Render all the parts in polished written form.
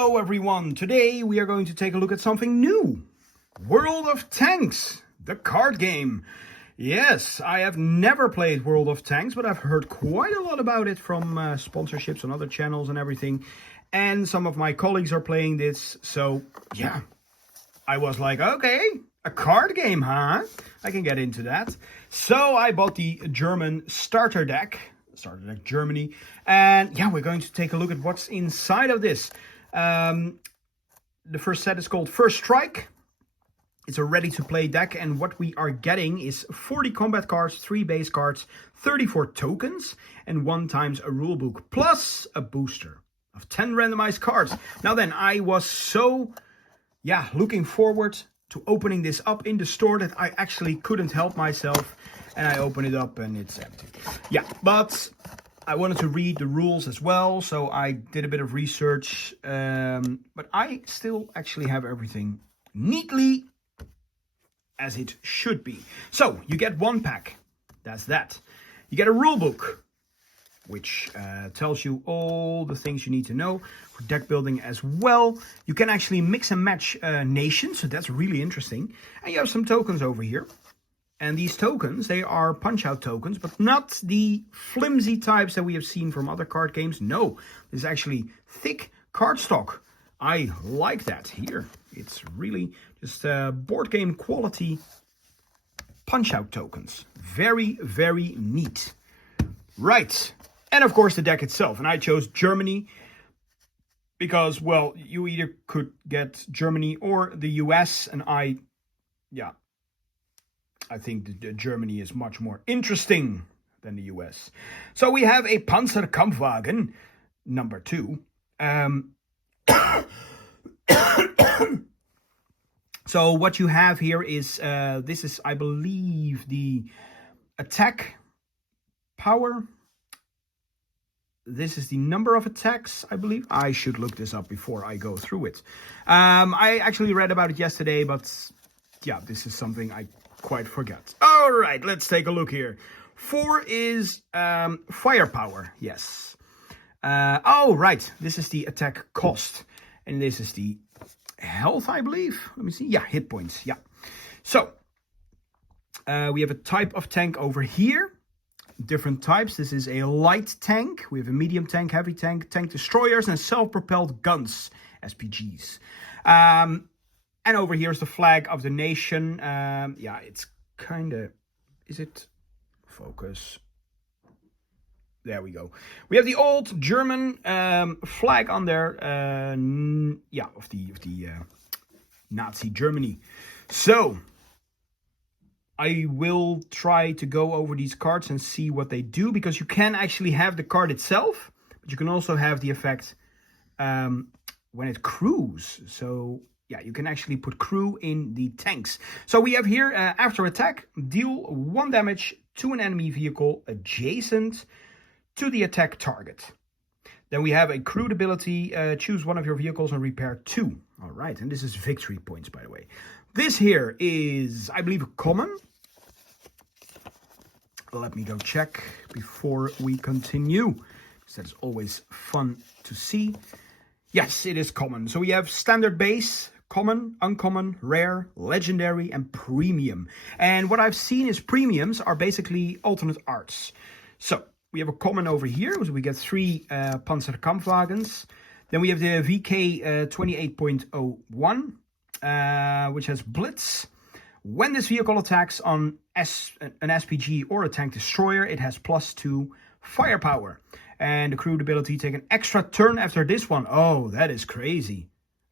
Hello everyone, today we are going to take a look at something new. World of Tanks, the card game. Yes, I have never played World of Tanks, but I've heard quite a lot about it from sponsorships on other channels and everything. And some of my colleagues are playing this, so yeah. I was like, okay, a card game, huh? I can get into that. So I bought the German starter deck Germany. And yeah, we're going to take a look at what's inside of this. The first set is called First Strike. It's a ready-to-play deck, and what we are getting is 40 combat cards, 3 base cards, 34 tokens, and 1 times a rulebook, plus a booster of 10 randomized cards. Now then, I was so, looking forward to opening this up in the store that I actually couldn't help myself, and I open it up and it's empty. Yeah, but I wanted to read the rules as well, so I did a bit of research, but I still actually have everything neatly as it should be. So, you get 1 pack, that's that. You get a rule book, which tells you all the things you need to know for deck building as well. You can actually mix and match nations, so that's really interesting. And you have some tokens over here. And these tokens, they are punch-out tokens, but not the flimsy types that we have seen from other card games. No, this is actually thick cardstock. I like that here. It's really just board game quality punch-out tokens. Very, very neat. Right. And of course the deck itself. And I chose Germany because, well, you either could get Germany or the US. And I think that Germany is much more interesting than the US. So we have a Panzerkampfwagen, number 2. So what you have here is, this is, I believe, the attack power. This is the number of attacks, I believe. I should look this up before I go through it. I actually read about it yesterday, but yeah, this is something I quite forgot. All right, let's take a look here. 4 is firepower, yes. Oh, right, this is the attack cost. And this is the health, I believe. Let me see. Yeah, hit points, yeah. So, we have a type of tank over here. Different types. This is a light tank. We have a medium tank, heavy tank, tank destroyers, and self-propelled guns, SPGs. And over here is the flag of the nation. It's kind of... Is it? Focus. There we go. We have the old German flag on there. Of the Nazi Germany. So, I will try to go over these cards and see what they do, because you can actually have the card itself, but you can also have the effect when it crews. So, yeah, you can actually put crew in the tanks. So we have here, after attack, deal 1 damage to an enemy vehicle adjacent to the attack target. Then we have a crewed ability, choose one of your vehicles and repair 2. All right, and this is victory points, by the way. This here is, I believe, a common. Let me go check before we continue, because that's always fun to see. Yes, it is common. So we have standard base, common, uncommon, rare, legendary, and premium. And what I've seen is premiums are basically alternate arts. So we have a common over here, so we get 3 Panzerkampfwagens. Then we have the VK 28.01, which has Blitz. When this vehicle attacks on an SPG or a tank destroyer, it has +2 firepower. And the crewed ability, take an extra turn after this one. Oh, that is crazy.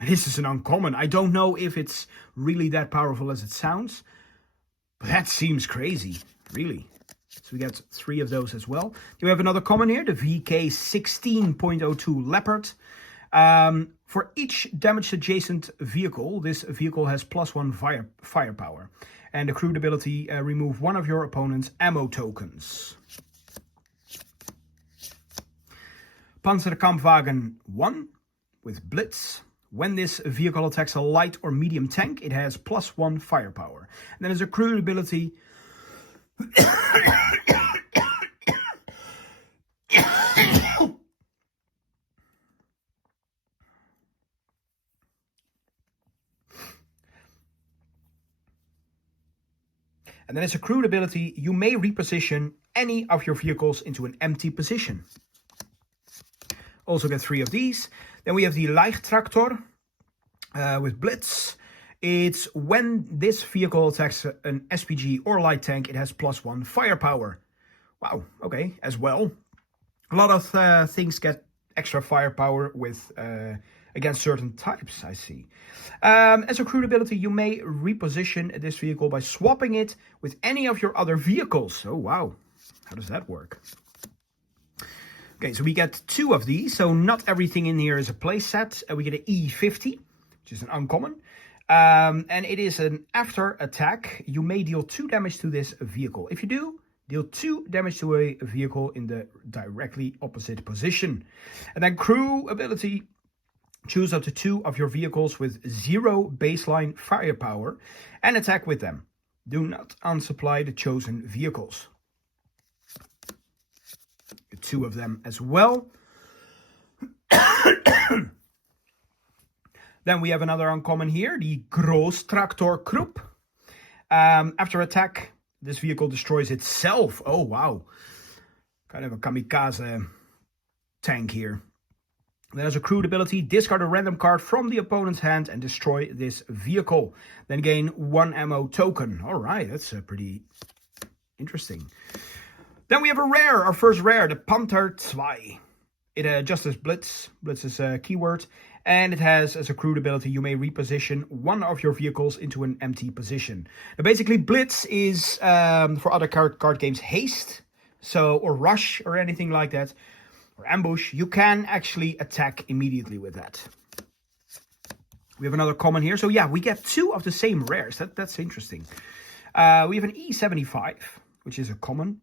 This is an uncommon. I don't know if it's really that powerful as it sounds, but that seems crazy, really. So we get 3 of those as well. You have another common here, the VK 16.02 Leopard. For each damaged adjacent vehicle, this vehicle has +1 firepower. And the crewed ability, remove 1 of your opponent's ammo tokens. Panzerkampfwagen 1 with Blitz. When this vehicle attacks a light or medium tank, it has +1 firepower. And then there's a crewed ability. And then as a crude ability, you may reposition any of your vehicles into an empty position. Also get 3 of these. Then we have the Leichtraktor with Blitz. It's when this vehicle attacks an SPG or light tank, it has +1 firepower. Wow, okay, as well. A lot of things get extra firepower with against certain types, I see. As a crude ability, you may reposition this vehicle by swapping it with any of your other vehicles. Oh, wow. How does that work? Okay, so we get 2 of these. So not everything in here is a place set. We get an E50, which is an uncommon. And it is an after attack. You may deal 2 damage to this vehicle. If you do, deal 2 damage to a vehicle in the directly opposite position. And then crew ability. Choose up to 2 of your vehicles with 0 baseline firepower and attack with them. Do not unsupply the chosen vehicles. 2 of them as well. Then we have another uncommon here, the Großtraktor Krupp. After attack, this vehicle destroys itself. Oh, wow. Kind of a kamikaze tank here. Then as a crude ability, discard a random card from the opponent's hand and destroy this vehicle. Then gain 1 ammo token. All right, that's pretty interesting. Then we have a rare, our first rare, the Panther 2. It just as Blitz. Blitz is a keyword. And it has, as a crude ability, you may reposition 1 of your vehicles into an empty position. Now basically, Blitz is, for other card games, haste. So, or rush, or anything like that. Or ambush. You can actually attack immediately with that. We have another common here. So yeah, we get 2 of the same rares. That's interesting. We have an E75, which is a common.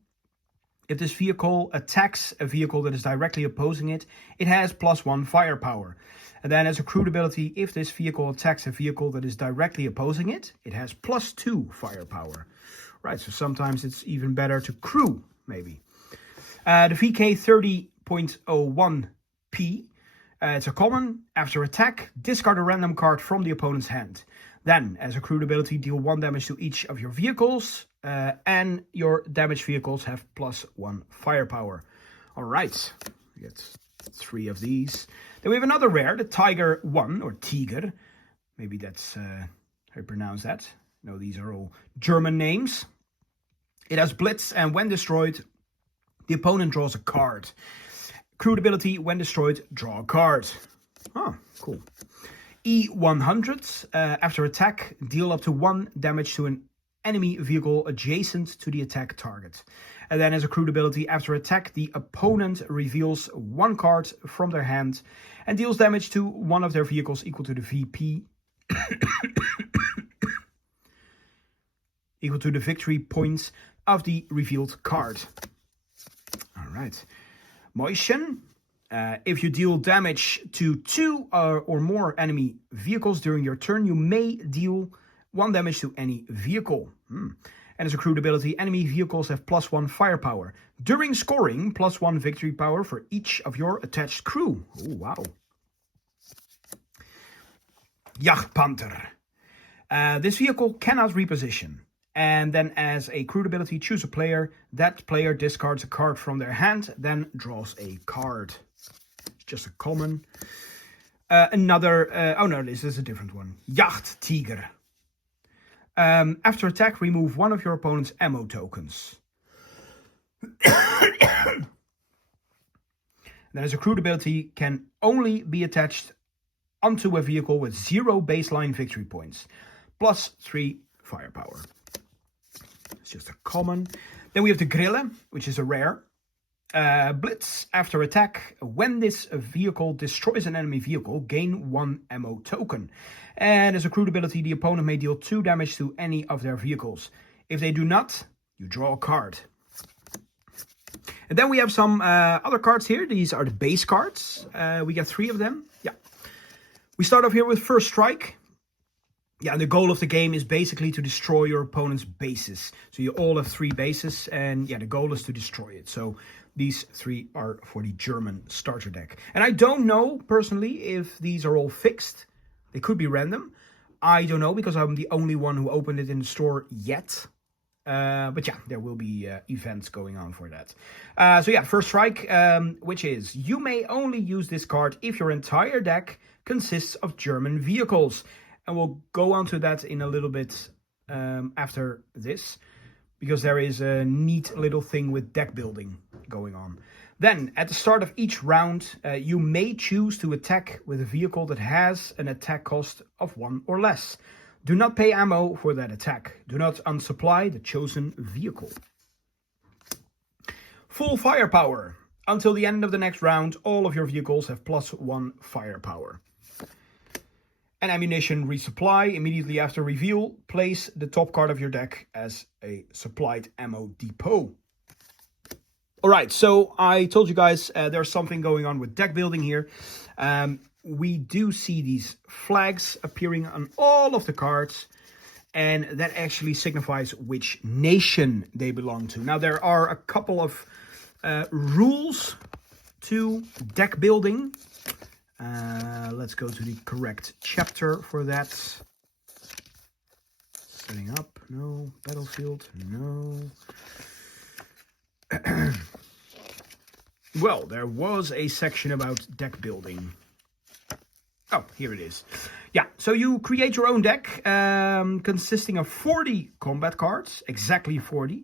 If this vehicle attacks a vehicle that is directly opposing it, it has +1 firepower. And then as a crude ability, if this vehicle attacks a vehicle that is directly opposing it, it has +2 firepower. Right, so sometimes it's even better to crew, maybe. The VK30.01P, it's a common. After attack, discard a random card from the opponent's hand. Then, as a crude ability, deal 1 damage to each of your vehicles. And your damaged vehicles have +1 firepower. All right, we get 3 of these. Then we have another rare, the Tiger 1, or Tiger. Maybe that's how you pronounce that. No, these are all German names. It has Blitz, and when destroyed, the opponent draws a card. Crude ability, when destroyed, draw a card. Oh, cool. E100, after attack, deal up to 1 damage to an enemy vehicle adjacent to the attack target. And then as a crude ability, after attack, the opponent reveals 1 card from their hand and deals damage to 1 of their vehicles equal to the VP. Equal to the victory points of the revealed card. All right. Mäuschen. If you deal damage to 2 or more enemy vehicles during your turn, you may deal 1 damage to any vehicle. And as a crude ability, enemy vehicles have +1 firepower. During scoring, +1 victory power for each of your attached crew. Oh, wow. Jagdpanther. This vehicle cannot reposition. And then as a crude ability, choose a player. That player discards a card from their hand, then draws a card. It's just a common. Oh no, this is a different one. Jagdtiger. After attack, remove 1 of your opponent's ammo tokens. Then as a crude ability, can only be attached onto a vehicle with 0 baseline victory points. +3 firepower. It's just a common. Then we have the Grille, which is a rare. Blitz, after attack, when this vehicle destroys an enemy vehicle, gain 1 ammo token. And as a crude ability, the opponent may deal 2 damage to any of their vehicles. If they do not, you draw a card. And then we have some other cards here. These are the base cards. We get 3 of them. Yeah. We start off here with First Strike. Yeah, the goal of the game is basically to destroy your opponent's bases. So you all have 3 bases, and yeah, the goal is to destroy it. So these 3 are for the German starter deck. And I don't know, personally, if these are all fixed. They could be random. I don't know, because I'm the only one who opened it in the store yet. But yeah, there will be events going on for that. So yeah, first strike, which is you may only use this card if your entire deck consists of German vehicles. And we'll go on to that in a little bit after this, because there is a neat little thing with deck building going on. Then, at the start of each round, you may choose to attack with a vehicle that has an attack cost of 1 or less. Do not pay ammo for that attack. Do not unsupply the chosen vehicle. Full firepower. Until the end of the next round, all of your vehicles have +1 firepower. And ammunition resupply. Immediately after reveal, place the top card of your deck as a supplied ammo depot. Alright, so I told you guys there's something going on with deck building here. We do see these flags appearing on all of the cards, and that actually signifies which nation they belong to. Now, there are a couple of rules to deck building. Let's go to the correct chapter for that. Setting up, no. Battlefield, no. Well, there was a section about deck building. Oh, here it is. Yeah, so you create your own deck consisting of 40 combat cards, exactly 40.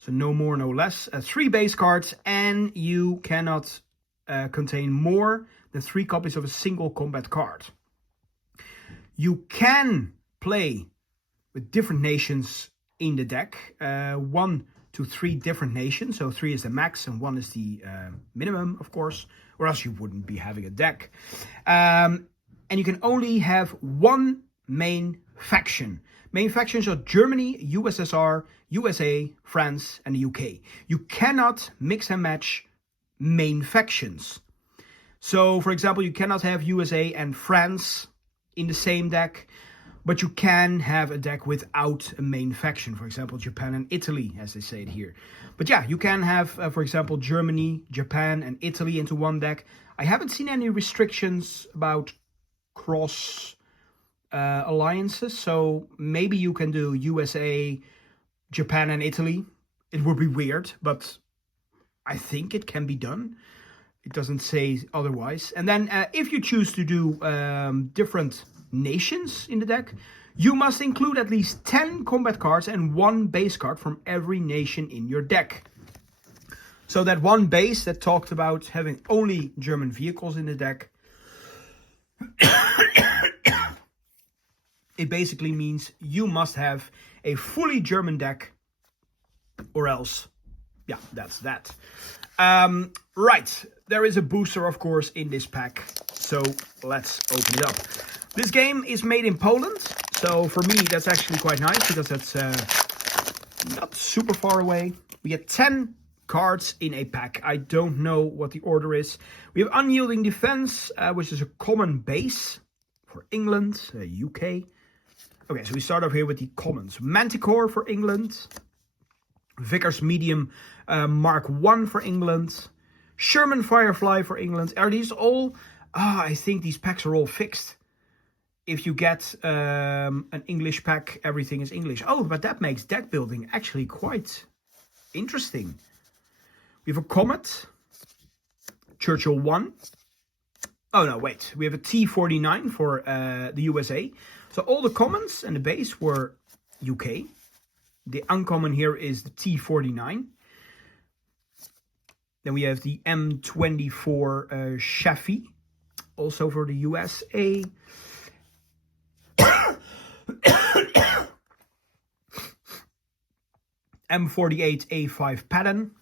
So no more, no less. 3 base cards, and you cannot contain more than 3 copies of a single combat card. You can play with different nations in the deck. 1 to 3 different nations. So 3 is the max and 1 is the minimum, of course, or else you wouldn't be having a deck. And you can only have 1 main faction. Main factions are Germany, USSR, USA, France, and the UK. You cannot mix and match main factions. So, for example, you cannot have USA and France in the same deck, but you can have a deck without a main faction. For example, Japan and Italy, as they say it here. But yeah, you can have, for example, Germany, Japan, and Italy into one deck. I haven't seen any restrictions about cross alliances, so maybe you can do USA, Japan, and Italy. It would be weird, but I think it can be done. It doesn't say otherwise. And then if you choose to do different nations in the deck, you must include at least 10 combat cards and 1 base card from every nation in your deck. So that 1 base that talked about having only German vehicles in the deck, it basically means you must have a fully German deck, or else, yeah, that's that. Right, there is a booster, of course, in this pack, so let's open it up. This game is made in Poland, so for me that's actually quite nice, because that's not super far away. We get 10 cards in a pack. I don't know what the order is. We have Unyielding Defense, which is a common base for England, UK. Okay, so we start off here with the commons. Manticore for England. Vickers Medium Mark 1 for England. Sherman Firefly for England. Are these all... I think these packs are all fixed. If you get an English pack, everything is English. Oh, but that makes deck building actually quite interesting. We have a Comet. Churchill 1. Oh, no, wait. We have a T-49 for the USA. So all the commons and the base were UK. The uncommon here is the T-49. Then we have the M24 Chaffee, also for the USA. M48 A5 Patton,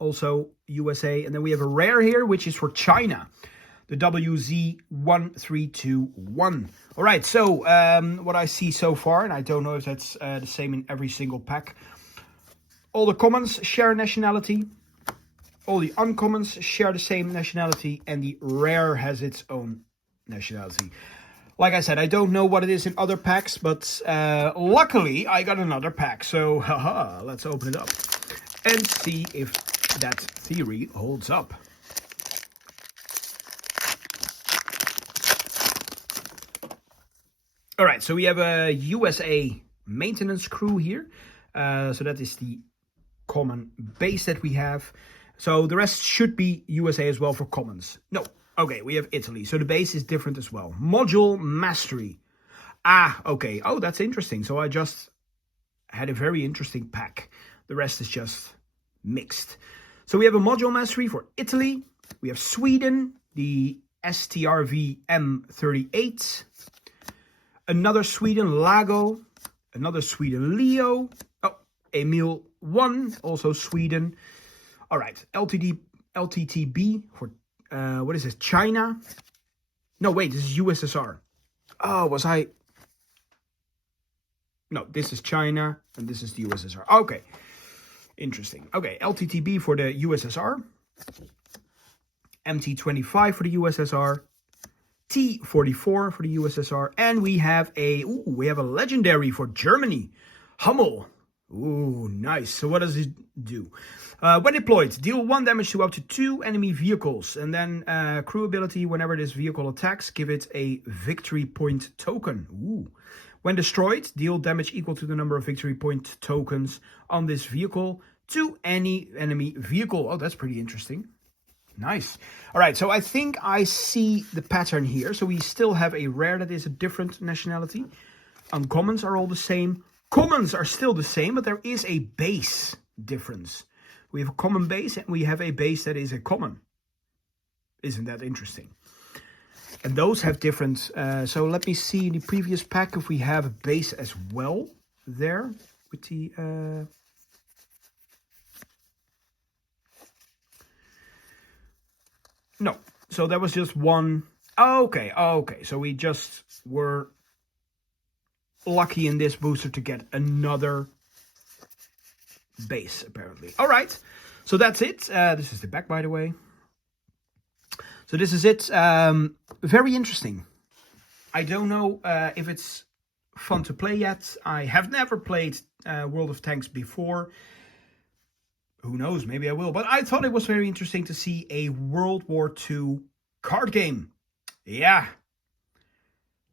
also USA. And then we have a rare here, which is for China. The WZ1321. All right, so what I see so far, and I don't know if that's the same in every single pack. All the commons share nationality. All the uncommons share the same nationality. And the rare has its own nationality. Like I said, I don't know what it is in other packs, but luckily I got another pack. So, haha, let's open it up and see if that theory holds up. All right, so we have a USA maintenance crew here. So that is the common base that we have. So the rest should be USA as well for commons. No. Okay, we have Italy. So the base is different as well. Module mastery. Ah, okay. Oh, that's interesting. So I just had a very interesting pack. The rest is just mixed. So we have a module mastery for Italy. We have Sweden, the STRV M38. Another Sweden, Lago. Another Sweden, Leo. Oh, Emil 1, also Sweden. All right, LTTB for, what is this, China? No, wait, this is USSR. Oh, was I? No, this is China, and this is the USSR. Okay, interesting. Okay, LTTB for the USSR. MT25 for the USSR. T44 for the USSR. And we have a legendary for Germany. Hummel. Ooh, nice. So what does it do? When deployed, deal 1 damage to up to 2 enemy vehicles. And then crew ability, whenever this vehicle attacks, give it a victory point token. Ooh. When destroyed, deal damage equal to the number of victory point tokens on this vehicle to any enemy vehicle. Oh, that's pretty interesting. Nice. All right, so I think I see the pattern here. So we still have a rare that is a different nationality. Uncommons are all the same. Commons are still the same, but there is a base difference. We have a common base and we have a base that is a common. Isn't that interesting? And those have different... so let me see in the previous pack if we have a base as well there with the... No, so that was just one. Okay. So we just were lucky in this booster to get another base, apparently. All right, so that's it. This is the back, by the way. So this is it. Very interesting. I don't know if it's fun to play yet. I have never played World of Tanks before. Who knows, maybe I will. But I thought it was very interesting to see a World War II card game. Yeah.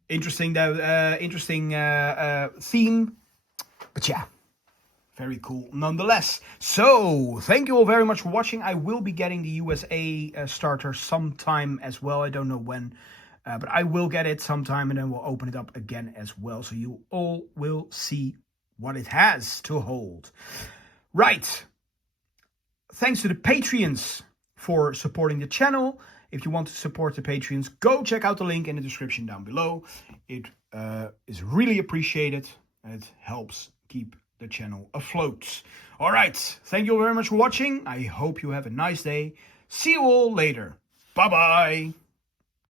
Interesting theme. But yeah, very cool nonetheless. So, thank you all very much for watching. I will be getting the USA starter sometime as well. I don't know when. But I will get it sometime and then we'll open it up again as well. So you all will see what it has to hold. Right. Thanks to the Patreons for supporting the channel. If you want to support the Patreons, go check out the link in the description down below. It is really appreciated. It helps keep the channel afloat. All right. Thank you very much for watching. I hope you have a nice day. See you all later. Bye-bye.